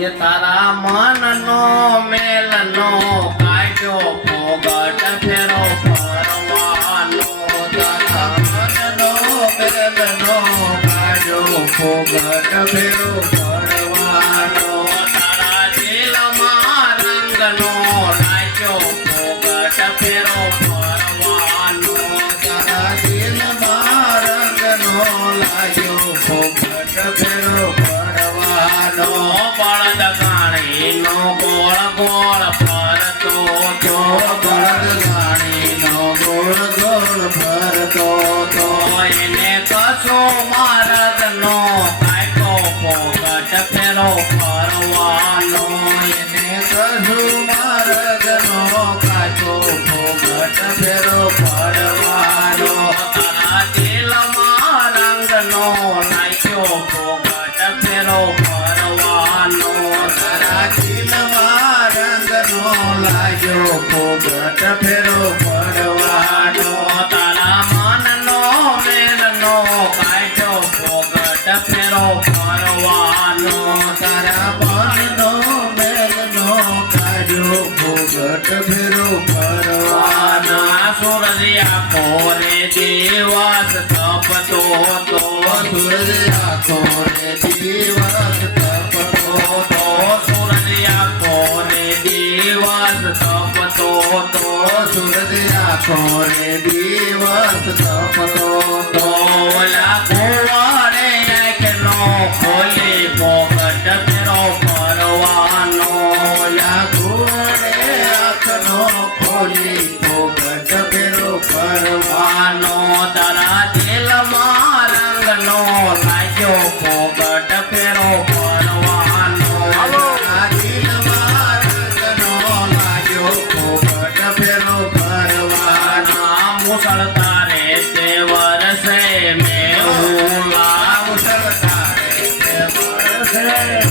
કે તારા મનનો મેલનો કાઢ્યો ફોગટ ફેરો ફરવાનો તારા મનનો મેલનો કાઢ્યો ફોગટ ફેરો ફરવાનો તારા દિલમાં રંગનો લાગ્યો ફોગટ ફેરો ફરવાનો તારા દિલમાં રંગનો લાગ્યો ફોગટ ફેરો ફરવાનો બળદ ગાણીનો ગોળ ગોળ ફરતો તો બળદ ગાણીનો ગોળ ગોળ ફરતો તો એને કશો માર્ગનો કાઢ્યો ફોગટ ફેરો ફરવાનો એને કશો માર્ગનો કાઢ્યો ફોગટ ફેરો ફરવાનો તારા દિલમાં રંગનો નાખ્યો ફોગટ ફેરો ફરવાનો તારા દિલમાં રંગનો લાગ્યો ફોગટ ફેરો ફરવાનો તારા મનનો મેલનો કાઢ્યો ફોગટ ફેરો ફરવાનો તારા મનનો મેલનો કાઢ્યો ફોગટ ફેરો ફરવાનો સૂરજિયા કોરે દિવસ તપતો તો સૂરજિયા કોરે દિવસ તપતો તો સૂરજિયા કોરે દિવસ તપતો તો સૂરજિયા કોરે દિવસ તપતો તો ઓલા કુંવરે આંખનો ખોલી ફોગટ ફેરો ફરવાનો ઓલા કુંવરે આંખનો ખોલી ફોગટ ફેરો ફરવાનો તારા દિલમાં રંગનો લાગ્યો ફોગટ ફેરો ફરવાનો તારા દિલમાં રંગનો લાગ્યો ફોગટ ફેરો ફરવાનો મુસળધારે તે વરસે મેહુલા મુસળધારે તે વરસે